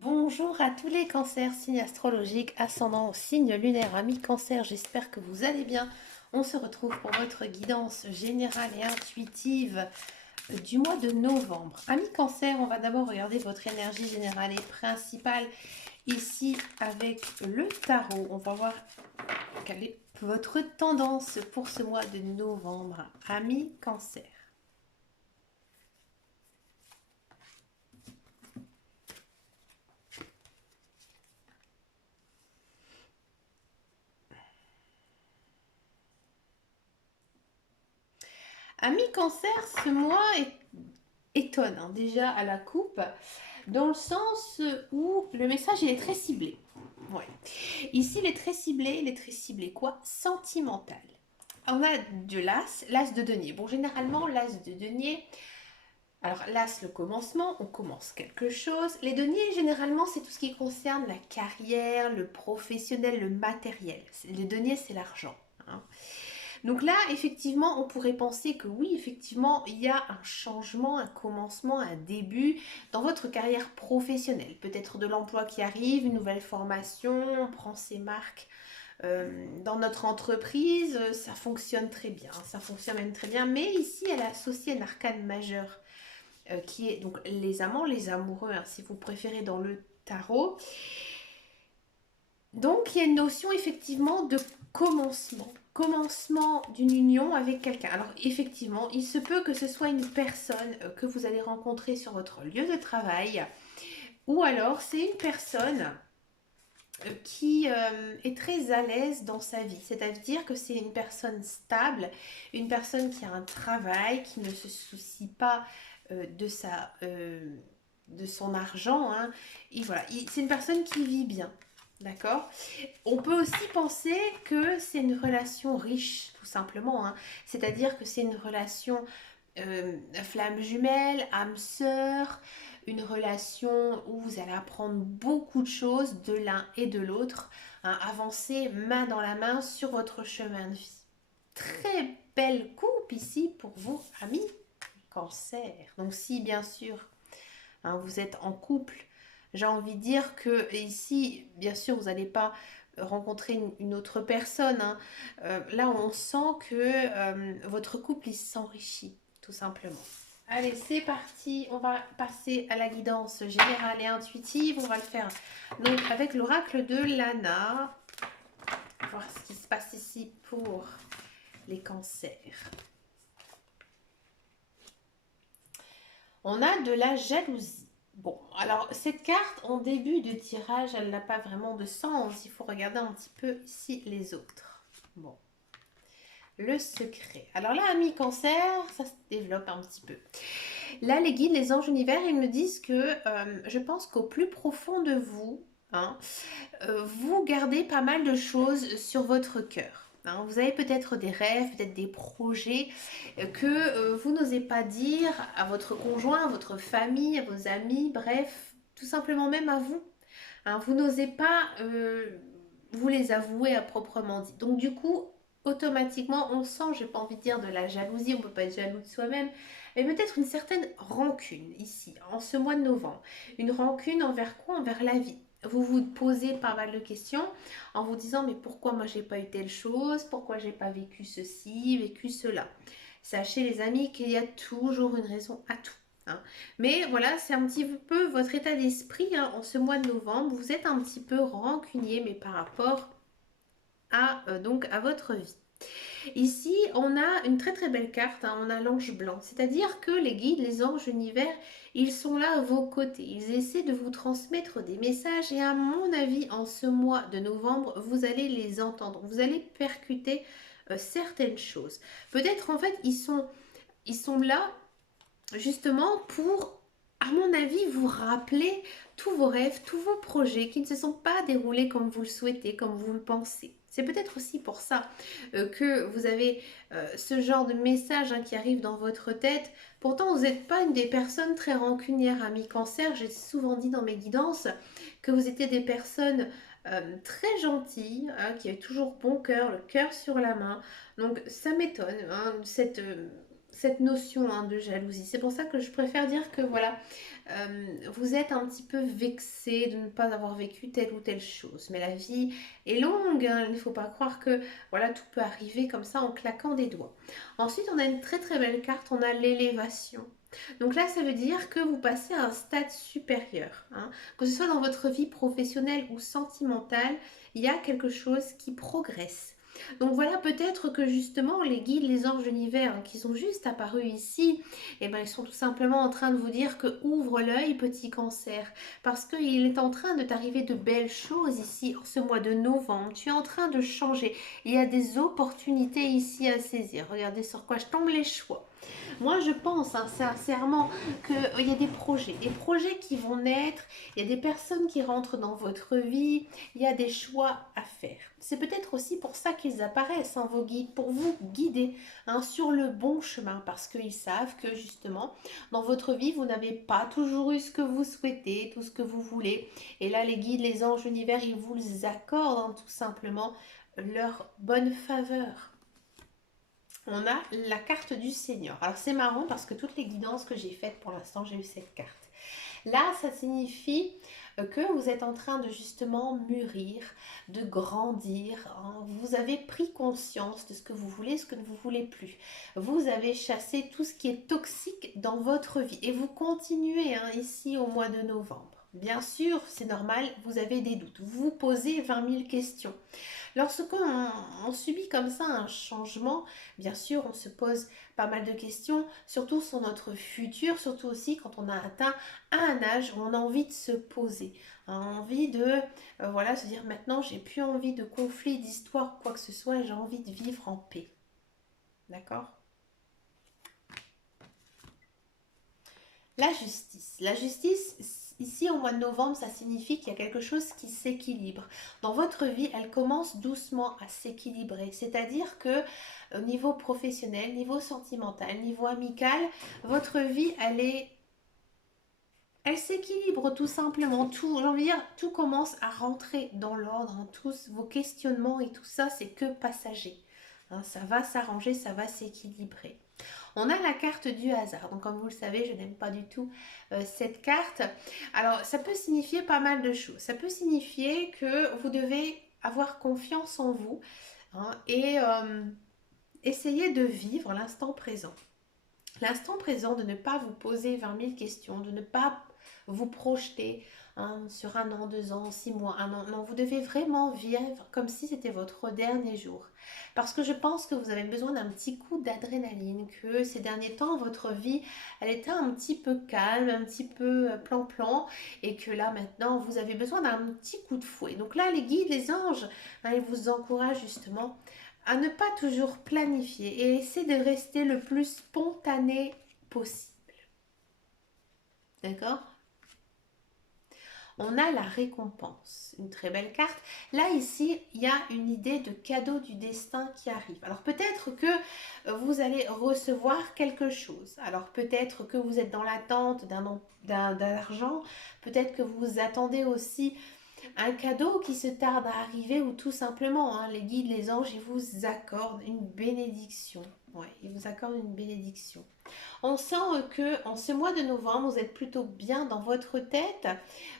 Bonjour à tous les cancers, signes astrologiques, ascendant au signe lunaire, amis cancer, j'espère que vous allez bien. On se retrouve pour votre guidance générale et intuitive du mois de novembre. Amis cancer, on va d'abord regarder votre énergie générale et principale ici avec le tarot. On va voir quelle est votre tendance pour ce mois de novembre. Amis cancer. Amis cancer, ce mois étonne déjà à la coupe, dans le sens où le message il est très ciblé. Ouais. Ici, il est très ciblé quoi? Sentimental. On a de l'as de denier. Bon, généralement, l'as de denier, alors l'as, le commencement, on commence quelque chose. Les deniers, généralement, c'est tout ce qui concerne la carrière, le professionnel, le matériel. Les deniers, c'est l'argent, hein. Donc là, effectivement, on pourrait penser que oui, effectivement, il y a un changement, un commencement, un début dans votre carrière professionnelle. Peut-être de l'emploi qui arrive, une nouvelle formation, on prend ses marques. Dans notre entreprise, ça fonctionne très bien, ça fonctionne même très bien. Mais ici, elle est associée à un arcane majeur qui est donc les amants, les amoureux, hein, si vous préférez dans le tarot. Donc il y a une notion effectivement de commencement d'une union avec quelqu'un. Alors effectivement, il se peut que ce soit une personne que vous allez rencontrer sur votre lieu de travail, ou alors c'est une personne qui est très à l'aise dans sa vie. C'est-à-dire que c'est une personne stable, une personne qui a un travail, qui ne se soucie pas de de son argent, hein. Et voilà, c'est une personne qui vit bien. D'accord. On peut aussi penser que c'est une relation riche, tout simplement, hein. C'est-à-dire que c'est une relation flamme jumelle, âme sœur, une relation où vous allez apprendre beaucoup de choses de l'un et de l'autre, hein, avancer main dans la main sur votre chemin de vie. Très belle coupe ici pour vous, amis cancer. Donc si bien sûr, hein, vous êtes en couple, j'ai envie de dire que ici, bien sûr, vous n'allez pas rencontrer une autre personne, hein. Là, on sent que votre couple, il s'enrichit, tout simplement. Allez, c'est parti. On va passer à la guidance générale et intuitive. On va le faire donc avec l'oracle de Lana. On va voir ce qui se passe ici pour les cancers. On a de la jalousie. Bon, alors cette carte en début de tirage, elle n'a pas vraiment de sens. Il faut regarder un petit peu ici les autres. Bon, le secret. Alors là, ami cancer, ça se développe un petit peu. Là, les guides, les anges univers, ils me disent que je pense qu'au plus profond de vous, hein, vous gardez pas mal de choses sur votre cœur, hein. Vous avez peut-être des rêves, peut-être des projets que vous n'osez pas dire à votre conjoint, à votre famille, à vos amis, bref, tout simplement même à vous, hein. Vous n'osez pas vous les avouer à proprement dit. Donc du coup, automatiquement, on sent, j'ai pas envie de dire de la jalousie, on peut pas être jaloux de soi-même, mais peut-être une certaine rancune ici, en ce mois de novembre. Une rancune envers quoi? Envers la vie. Vous vous posez pas mal de questions en vous disant mais pourquoi moi j'ai pas eu telle chose, pourquoi j'ai pas vécu ceci, vécu cela. Sachez les amis qu'il y a toujours une raison à tout, hein. Mais voilà, c'est un petit peu votre état d'esprit, hein, en ce mois de novembre. Vous êtes un petit peu rancunier, mais par rapport à, donc, à votre vie. Ici, on a une très très belle carte, hein, on a l'ange blanc. C'est-à-dire que les guides, les anges univers, ils sont là à vos côtés. Ils essaient de vous transmettre des messages et à mon avis, en ce mois de novembre, vous allez les entendre. Vous allez percuter certaines choses. Peut-être en fait, ils sont là justement pour, à mon avis, vous rappeler tous vos rêves, tous vos projets qui ne se sont pas déroulés comme vous le souhaitez, comme vous le pensez. C'est peut-être aussi pour ça que vous avez ce genre de message, hein, qui arrive dans votre tête. Pourtant, vous n'êtes pas une des personnes très rancunières, ami cancer. J'ai souvent dit dans mes guidances que vous étiez des personnes très gentilles, hein, qui avaient toujours bon cœur, le cœur sur la main. Donc ça m'étonne, hein, cette notion hein, de jalousie. C'est pour ça que je préfère dire que voilà, vous êtes un petit peu vexé de ne pas avoir vécu telle ou telle chose. Mais la vie est longue, hein, il ne faut pas croire que voilà, tout peut arriver comme ça en claquant des doigts. Ensuite, on a une très très belle carte, on a l'élévation. Donc là, ça veut dire que vous passez à un stade supérieur. Hein. Que ce soit dans votre vie professionnelle ou sentimentale, il y a quelque chose qui progresse. Donc voilà, peut-être que justement les guides, les anges de l'hiver qui sont juste apparus ici, eh ben, ils sont tout simplement en train de vous dire que ouvre l'œil petit cancer, parce qu'il est en train de t'arriver de belles choses ici en ce mois de novembre. Tu es en train de changer. Il y a des opportunités ici à saisir. Regardez sur quoi je tombe les choix. Moi, je pense hein, sincèrement qu'il y a des projets qui vont naître, il y a des personnes qui rentrent dans votre vie, il y a des choix à faire. C'est peut-être aussi pour ça qu'ils apparaissent, hein, vos guides, pour vous guider hein, sur le bon chemin, parce qu'ils savent que justement, dans votre vie, vous n'avez pas toujours eu ce que vous souhaitez, tout ce que vous voulez. Et là, les guides, les anges, l'univers, ils vous accordent hein, tout simplement leur bonne faveur. On a la carte du Seigneur. Alors c'est marrant parce que toutes les guidances que j'ai faites pour l'instant, j'ai eu cette carte. Là, ça signifie que vous êtes en train de justement mûrir, de grandir. Hein. Vous avez pris conscience de ce que vous voulez, ce que vous ne voulez plus. Vous avez chassé tout ce qui est toxique dans votre vie. Et vous continuez hein, ici au mois de novembre. Bien sûr, c'est normal, vous avez des doutes. Vous vous posez 20 000 questions. Lorsqu'on subit comme ça un changement, bien sûr, on se pose pas mal de questions, surtout sur notre futur, surtout aussi quand on a atteint un âge où on a envie de se poser, a envie de voilà, se dire maintenant j'ai plus envie de conflits, d'histoires, quoi que ce soit, j'ai envie de vivre en paix. D'accord? La justice. La justice, ici au mois de novembre, ça signifie qu'il y a quelque chose qui s'équilibre. Dans votre vie, elle commence doucement à s'équilibrer. C'est-à-dire que au niveau professionnel, niveau sentimental, niveau amical, votre vie, elle s'équilibre tout simplement. Tout, j'ai envie de dire, tout commence à rentrer dans l'ordre. Tous vos questionnements et tout ça, c'est que passager. Hein, ça va s'arranger, ça va s'équilibrer. On a la carte du hasard. Donc, comme vous le savez, je n'aime pas du tout cette carte. Alors, ça peut signifier pas mal de choses. Ça peut signifier que vous devez avoir confiance en vous hein, et essayer de vivre l'instant présent. L'instant présent, de ne pas vous poser 20 000 questions, de ne pas vous projeter hein, sur un an, 2 ans, 6 mois, un an. Non, vous devez vraiment vivre comme si c'était votre dernier jour. Parce que je pense que vous avez besoin d'un petit coup d'adrénaline, que ces derniers temps, votre vie, elle était un petit peu calme, un petit peu plan-plan, et que là maintenant, vous avez besoin d'un petit coup de fouet. Donc là, les guides, les anges, hein, ils vous encouragent justement à ne pas toujours planifier et essayer de rester le plus spontané possible. D'accord? On a la récompense, une très belle carte. Là, ici, il y a une idée de cadeau du destin qui arrive. Alors peut-être que vous allez recevoir quelque chose. Alors peut-être que vous êtes dans l'attente d'argent. Peut-être que vous attendez aussi un cadeau qui se tarde à arriver ou tout simplement, hein, les guides, les anges, ils vous accordent une bénédiction. Ouais, ils vous accordent une bénédiction. On sent que en ce mois de novembre, vous êtes plutôt bien dans votre tête.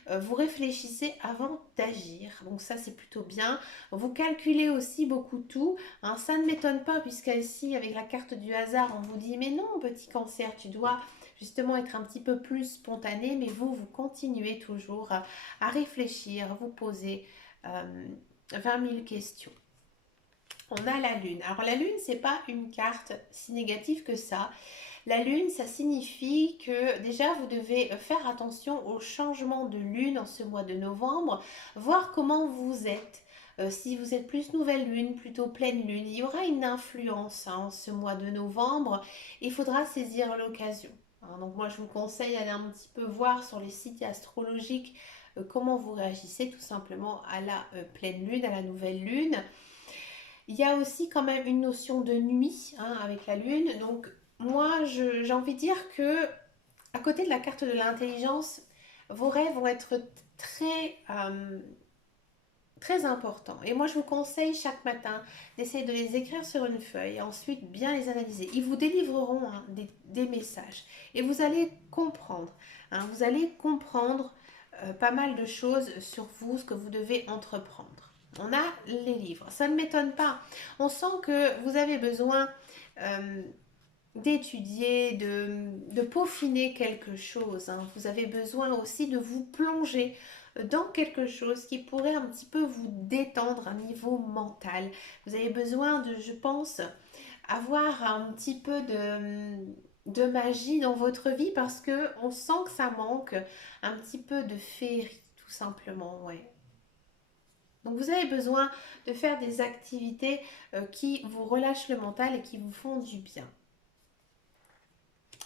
Vous réfléchissez avant d'agir. Donc ça, c'est plutôt bien. Vous calculez aussi beaucoup tout. Hein, ça ne m'étonne pas puisqu'ici, avec la carte du hasard, on vous dit, mais non, petit cancer, tu dois justement être un petit peu plus spontané, mais vous continuez toujours à réfléchir, à vous poser 20 000 questions. On a la lune. Alors la lune, c'est pas une carte si négative que ça. La lune, ça signifie que déjà vous devez faire attention au changement de lune en ce mois de novembre, voir comment vous êtes. Si vous êtes plus nouvelle lune, plutôt pleine lune, il y aura une influence hein, en ce mois de novembre. Il faudra saisir l'occasion. Hein, donc moi je vous conseille d'aller un petit peu voir sur les sites astrologiques comment vous réagissez tout simplement à la pleine lune, à la nouvelle lune. Il y a aussi quand même une notion de nuit hein, avec la lune. Donc moi j'ai envie de dire que à côté de la carte de l'intelligence, vos rêves vont être très Très important. Et moi, je vous conseille chaque matin d'essayer de les écrire sur une feuille et ensuite bien les analyser. Ils vous délivreront des messages et vous allez comprendre. Vous allez comprendre pas mal de choses sur vous, ce que vous devez entreprendre. On a les livres. Ça ne m'étonne pas. On sent que vous avez besoin d'étudier, de peaufiner quelque chose. Vous avez besoin aussi de vous plonger dans quelque chose qui pourrait un petit peu vous détendre à niveau mental. Vous avez besoin de, je pense, avoir un petit peu de magie dans votre vie parce que on sent que ça manque un petit peu de féerie, tout simplement, ouais. Donc vous avez besoin de faire des activités qui vous relâchent le mental et qui vous font du bien.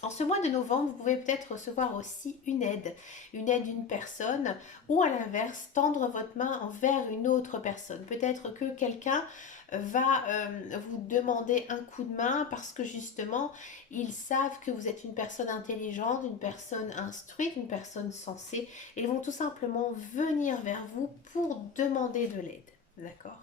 En ce mois de novembre, vous pouvez peut-être recevoir aussi une aide d'une personne ou à l'inverse, tendre votre main envers une autre personne. Peut-être que quelqu'un va vous demander un coup de main parce que justement, ils savent que vous êtes une personne intelligente, une personne instruite, une personne sensée. Et ils vont tout simplement venir vers vous pour demander de l'aide. D'accord?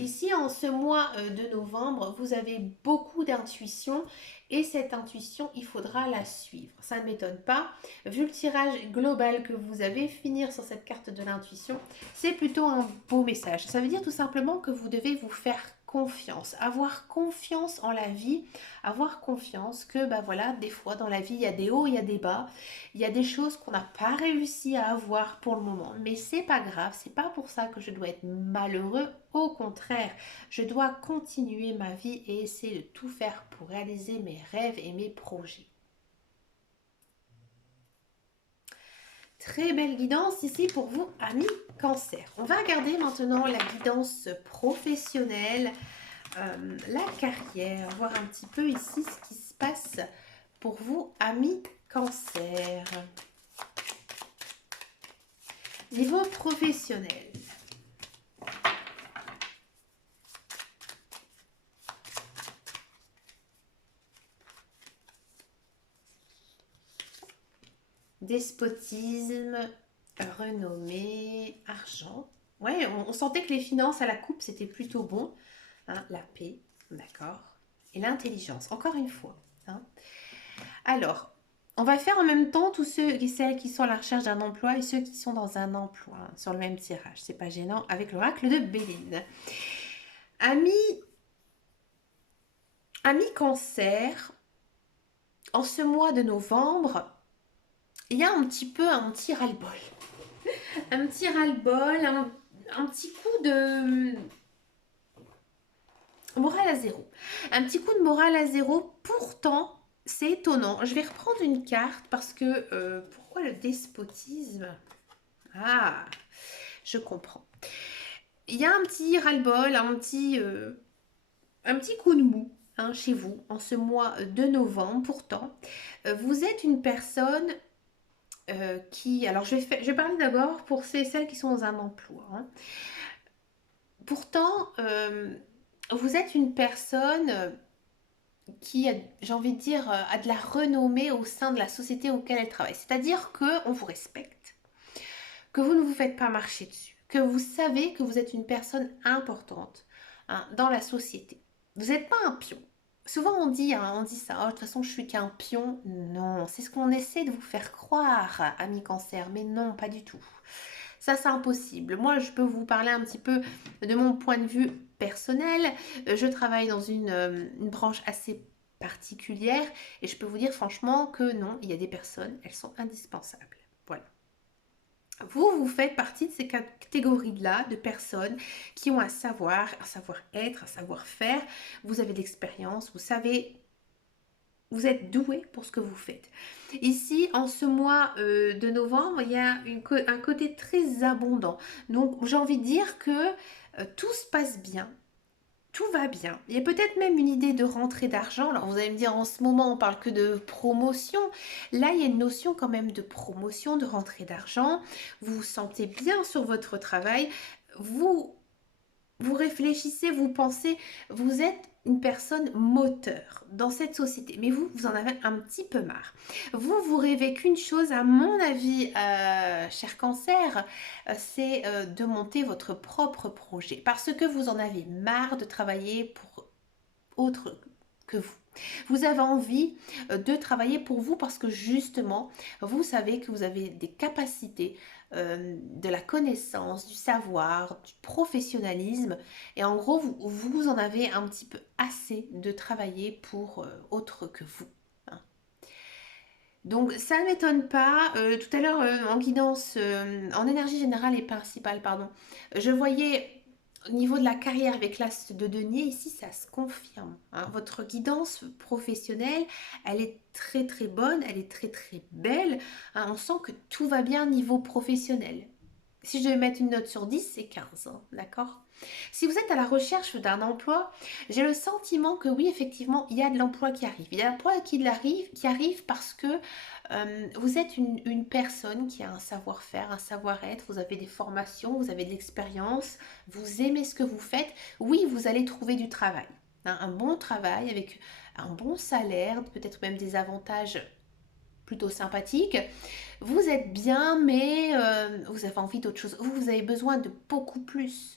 Ici, en ce mois de novembre, vous avez beaucoup d'intuition et cette intuition, il faudra la suivre. Ça ne m'étonne pas. Vu le tirage global que vous avez, finir sur cette carte de l'intuition, c'est plutôt un beau message. Ça veut dire tout simplement que vous devez vous faire confiance, avoir confiance en la vie, avoir confiance que bah voilà, des fois dans la vie, il y a des hauts, il y a des bas, il y a des choses qu'on n'a pas réussi à avoir pour le moment, mais c'est pas grave, c'est pas pour ça que je dois être malheureux, au contraire, je dois continuer ma vie et essayer de tout faire pour réaliser mes rêves et mes projets. Très belle guidance ici pour vous, amis Cancer. On va regarder maintenant la guidance professionnelle, la carrière, voir un petit peu ici ce qui se passe pour vous, amis Cancer. Niveau professionnel. Despotisme, renommée, argent. Ouais, on sentait que les finances à la coupe, c'était plutôt bon. La paix, d'accord. Et l'intelligence, encore une fois. Alors, on va faire en même temps tous ceux et celles qui sont à la recherche d'un emploi et ceux qui sont dans un emploi sur le même tirage. C'est pas gênant avec l'oracle de Béline. Amis Cancer, en ce mois de novembre, il y a un petit ras-le-bol. Un petit ras-le-bol, un petit coup de morale à zéro. Un petit coup de morale à zéro, pourtant, c'est étonnant. Je vais reprendre une carte parce que, pourquoi le despotisme? Ah, je comprends. Il y a un petit ras-le-bol, un petit coup de mou chez vous en ce mois de novembre. Pourtant, vous êtes une personne qui... Alors, je vais parler d'abord pour celles qui sont dans un emploi. Pourtant, vous êtes une personne qui, j'ai envie de dire, a de la renommée au sein de la société auquel elle travaille. C'est-à-dire qu'on vous respecte, que vous ne vous faites pas marcher dessus, que vous savez que vous êtes une personne importante dans la société. Vous n'êtes pas un pion. Souvent on dit ça, oh, de toute façon je suis qu'un pion. Non, c'est ce qu'on essaie de vous faire croire, amis Cancer, mais non, pas du tout. Ça, c'est impossible. Moi, je peux vous parler un petit peu de mon point de vue personnel. Je travaille dans une branche assez particulière et je peux vous dire franchement que non, il y a des personnes, elles sont indispensables. Voilà. Vous faites partie de ces catégories-là de personnes qui ont un savoir-être, un savoir-faire. Vous avez de l'expérience, vous savez, vous êtes doué pour ce que vous faites. Ici, en ce mois de novembre, il y a un côté très abondant. Donc, j'ai envie de dire que tout se passe bien. Tout va bien. Il y a peut-être même une idée de rentrée d'argent. Alors vous allez me dire, en ce moment, on parle que de promotion. Là, il y a une notion quand même de promotion, de rentrée d'argent. Vous vous sentez bien sur votre travail. Vous réfléchissez, vous pensez, vous êtes une personne moteur dans cette société. Mais vous, vous en avez un petit peu marre. Vous rêvez qu'une chose, à mon avis, cher Cancer, c'est de monter votre propre projet. Parce que vous en avez marre de travailler pour autre que vous. Vous avez envie de travailler pour vous parce que justement, vous savez que vous avez des capacités, de la connaissance, du savoir, du professionnalisme. Et en gros, vous en avez un petit peu assez de travailler pour autre que vous. Hein. Donc ça ne m'étonne pas. Tout à l'heure, en guidance, en énergie générale et principale, pardon, je voyais au niveau de la carrière avec l'as de denier, ici ça se confirme. Hein. Votre guidance professionnelle, elle est très très bonne, elle est très très belle. Hein. On sent que tout va bien au niveau professionnel. Si je devais mettre une note sur 10, c'est 15, hein, d'accord? Si vous êtes à la recherche d'un emploi, j'ai le sentiment que oui, effectivement, il y a de l'emploi qui arrive. Il y a de l'emploi qui arrive parce que vous êtes une personne qui a un savoir-faire, un savoir-être, vous avez des formations, vous avez de l'expérience, vous aimez ce que vous faites. Oui, vous allez trouver du travail. Hein, un bon travail avec un bon salaire, peut-être même des avantages plutôt sympathiques. Vous êtes bien, mais vous avez envie d'autre chose. Vous avez besoin de beaucoup plus.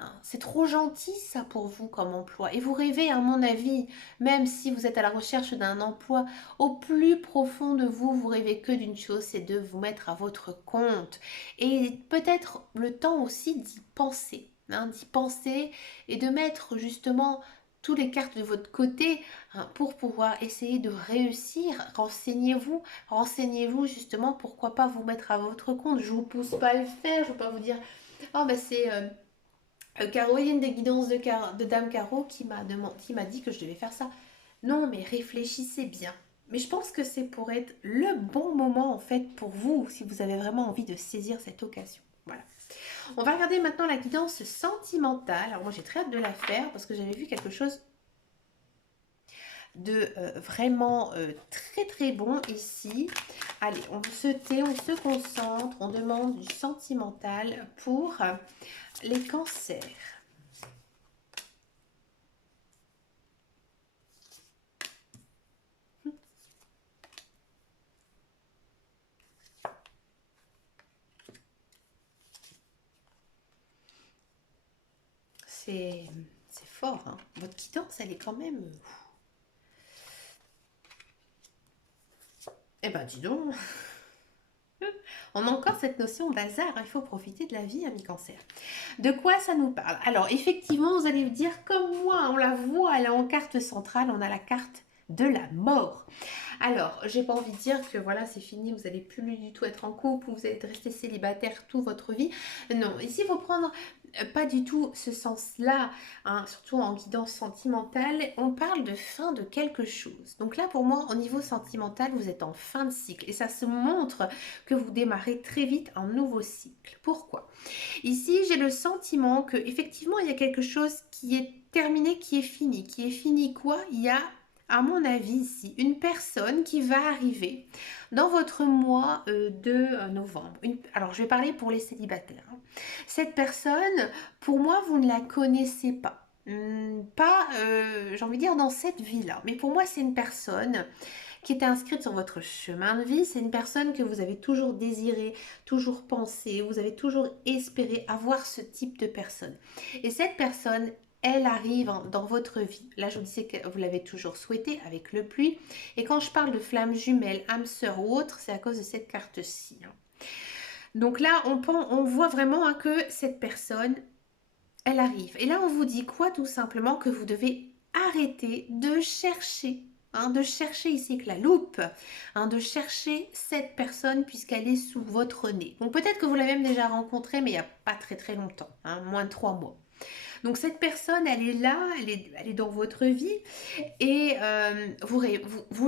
Hein. C'est trop gentil ça pour vous comme emploi. Et vous rêvez, à mon avis, même si vous êtes à la recherche d'un emploi, au plus profond de vous, vous rêvez que d'une chose, c'est de vous mettre à votre compte. Et peut-être le temps aussi d'y penser. Hein, d'y penser et de mettre justement toutes les cartes de votre côté, hein, pour pouvoir essayer de réussir. Renseignez-vous justement, pourquoi pas vous mettre à votre compte. Je vous pousse pas à le faire, je ne veux pas vous dire, oh ben c'est Caroline des guidances de Dame Caro qui m'a dit que je devais faire ça. Non, mais réfléchissez bien. Mais je pense que c'est pour être le bon moment en fait pour vous, si vous avez vraiment envie de saisir cette occasion. Voilà. On va regarder maintenant la guidance sentimentale. Alors moi j'ai très hâte de la faire parce que j'avais vu quelque chose de vraiment très très bon ici. Allez, on se tait, on se concentre, on demande du sentimental pour les cancers. C'est fort, hein. Votre guidance, elle est quand même... Eh ben, dis donc. On a encore cette notion d'hasard, hein. Il faut profiter de la vie, ami cancer. De quoi ça nous parle? Alors, effectivement, vous allez me dire, comme moi, on la voit, elle est en carte centrale, on a la carte de la mort. Alors, j'ai pas envie de dire que voilà, c'est fini, vous n'allez plus du tout être en couple, ou vous allez rester célibataire toute votre vie. Non, ici, il faut prendre pas du tout ce sens-là, hein, surtout en guidance sentimentale. On parle de fin de quelque chose. Donc là, pour moi, au niveau sentimental, vous êtes en fin de cycle. Et ça se montre que vous démarrez très vite un nouveau cycle. Pourquoi? Ici, j'ai le sentiment que effectivement, il y a quelque chose qui est terminé, qui est fini. Qui est fini quoi? Il y a, à mon avis, ici, une personne qui va arriver dans votre mois de novembre. Alors, je vais parler pour les célibataires. Hein. Cette personne, pour moi, vous ne la connaissez pas. Pas, j'ai envie de dire, dans cette vie-là. Mais pour moi, c'est une personne qui est inscrite sur votre chemin de vie. C'est une personne que vous avez toujours désiré, toujours pensé, vous avez toujours espéré avoir ce type de personne. Et cette personne, elle arrive dans votre vie. Là, je vous disais que vous l'avez toujours souhaité avec le pluie. Et quand je parle de flammes jumelles, âme sœur ou autre, c'est à cause de cette carte-ci. Hein. Donc là, on voit vraiment hein, que cette personne, elle arrive. Et là, on vous dit quoi? Tout simplement que vous devez arrêter de chercher. Hein, de chercher ici avec la loupe, hein, de chercher cette personne puisqu'elle est sous votre nez. Donc peut-être que vous l'avez même déjà rencontrée, mais il n'y a pas très très longtemps, hein, moins de 3 mois. Donc cette personne, elle est là, elle est dans votre vie et vous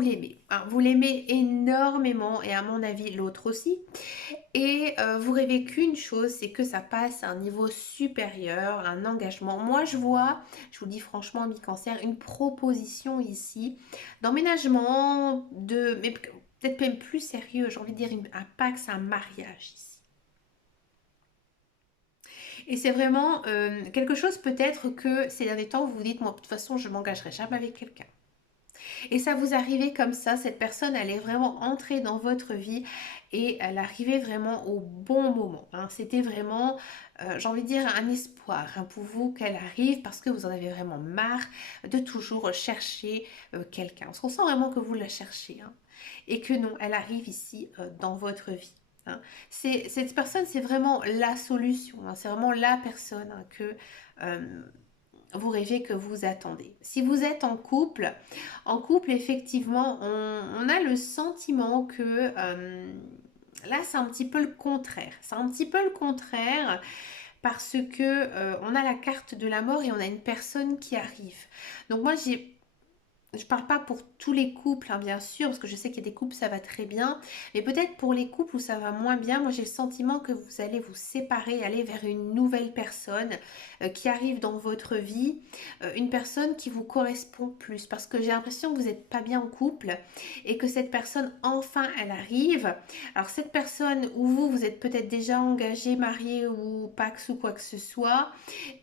l'aimez. Hein, vous l'aimez énormément et à mon avis l'autre aussi. Et vous rêvez qu'une chose, c'est que ça passe à un niveau supérieur, un engagement. Moi, je vois, je vous le dis franchement, mi-cancer, une proposition ici d'emménagement, mais peut-être même plus sérieux, j'ai envie de dire un pax, un mariage ici. Et c'est vraiment quelque chose peut-être que ces derniers temps, vous vous dites, moi, de toute façon, je m'engagerai jamais avec quelqu'un. Et ça vous arrivait comme ça, cette personne, elle est vraiment entrée dans votre vie et elle arrivait vraiment au bon moment, hein. C'était vraiment, j'ai envie de dire, un espoir, hein, pour vous qu'elle arrive parce que vous en avez vraiment marre de toujours chercher quelqu'un. On sent vraiment que vous la cherchez, hein, et que non, elle arrive ici dans votre vie, hein. Cette personne, c'est vraiment la solution, hein. C'est vraiment la personne, hein, que euh, vous rêvez, que vous attendez. Si vous êtes en couple, effectivement, on a le sentiment que là, c'est un petit peu le contraire. C'est un petit peu le contraire parce que on a la carte de la mort et on a une personne qui arrive. Donc moi, je parle pas pour tous les couples, hein, bien sûr, parce que je sais qu'il y a des couples, ça va très bien. Mais peut-être pour les couples où ça va moins bien, moi j'ai le sentiment que vous allez vous séparer, aller vers une nouvelle personne qui arrive dans votre vie, une personne qui vous correspond plus. Parce que j'ai l'impression que vous n'êtes pas bien en couple et que cette personne, enfin, elle arrive. Alors cette personne où vous êtes peut-être déjà engagé, marié ou pax ou quoi que ce soit,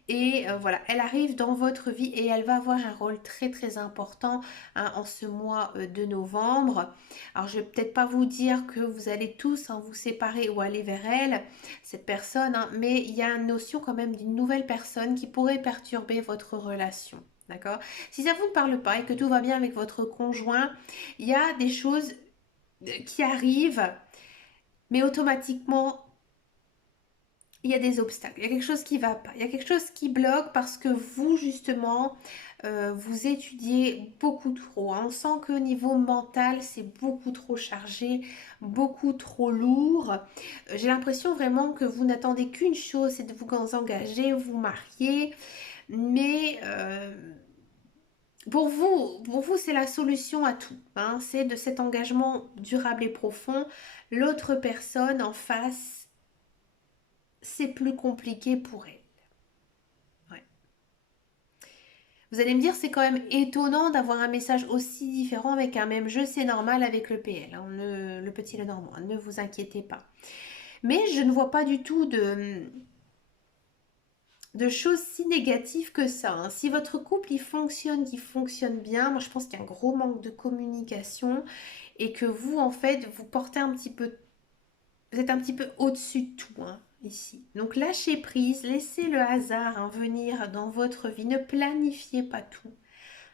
et voilà, elle arrive dans votre vie et elle va avoir un rôle très très important, hein, en ce mois de novembre. Alors je vais peut-être pas vous dire que vous allez tous, hein, vous séparer ou aller vers elle, cette personne, hein, mais il y a une notion quand même d'une nouvelle personne qui pourrait perturber votre relation. D'accord? Si ça vous parle pas et que tout va bien avec votre conjoint, il y a des choses qui arrivent, mais automatiquement il y a des obstacles, il y a quelque chose qui va pas, il y a quelque chose qui bloque parce que vous, justement, vous étudiez beaucoup trop, hein. On sent qu'au niveau mental, c'est beaucoup trop chargé, beaucoup trop lourd. J'ai l'impression vraiment que vous n'attendez qu'une chose, c'est de vous engager, vous marier, mais pour vous, c'est la solution à tout, hein. C'est de cet engagement durable et profond. L'autre personne en face, c'est plus compliqué pour elle. Ouais. Vous allez me dire, c'est quand même étonnant d'avoir un message aussi différent avec un même jeu. C'est normal avec le PL, hein, le petit et le normand. Ne vous inquiétez pas. Mais je ne vois pas du tout de choses si négatives que ça, hein. Si votre couple il fonctionne bien, moi je pense qu'il y a un gros manque de communication et que vous, en fait, vous portez un petit peu, vous êtes un petit peu au-dessus de tout, hein, ici. Donc lâchez prise, laissez le hasard, hein, venir dans votre vie. Ne planifiez pas tout,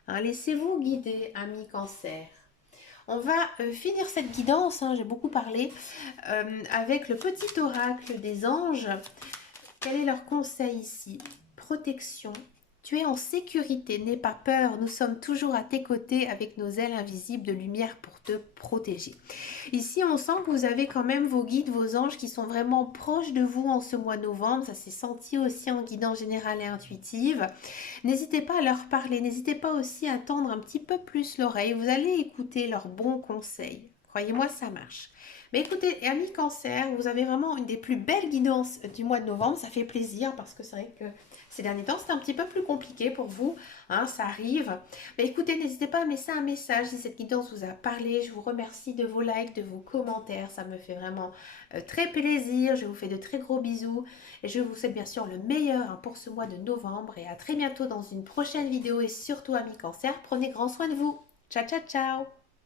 hein. Laissez-vous guider, ami Cancer. On va finir cette guidance, hein, j'ai beaucoup parlé, avec le petit oracle des anges. Quel est leur conseil ici? Protection. Tu es en sécurité, n'aie pas peur, nous sommes toujours à tes côtés avec nos ailes invisibles de lumière pour te protéger. Ici, on sent que vous avez quand même vos guides, vos anges qui sont vraiment proches de vous en ce mois de novembre. Ça s'est senti aussi en guidance générale et intuitive. N'hésitez pas à leur parler, n'hésitez pas aussi à tendre un petit peu plus l'oreille. Vous allez écouter leurs bons conseils. Croyez-moi, ça marche. Mais écoutez, amis Cancer, vous avez vraiment une des plus belles guidances du mois de novembre. Ça fait plaisir parce que c'est vrai que ces derniers temps, c'était un petit peu plus compliqué pour vous, hein, ça arrive. Mais écoutez, n'hésitez pas à me laisser un message si cette guidance vous a parlé. Je vous remercie de vos likes, de vos commentaires. Ça me fait vraiment très plaisir. Je vous fais de très gros bisous. Et je vous souhaite bien sûr le meilleur, hein, pour ce mois de novembre. Et à très bientôt dans une prochaine vidéo. Et surtout, amis Cancer, prenez grand soin de vous. Ciao, ciao, ciao!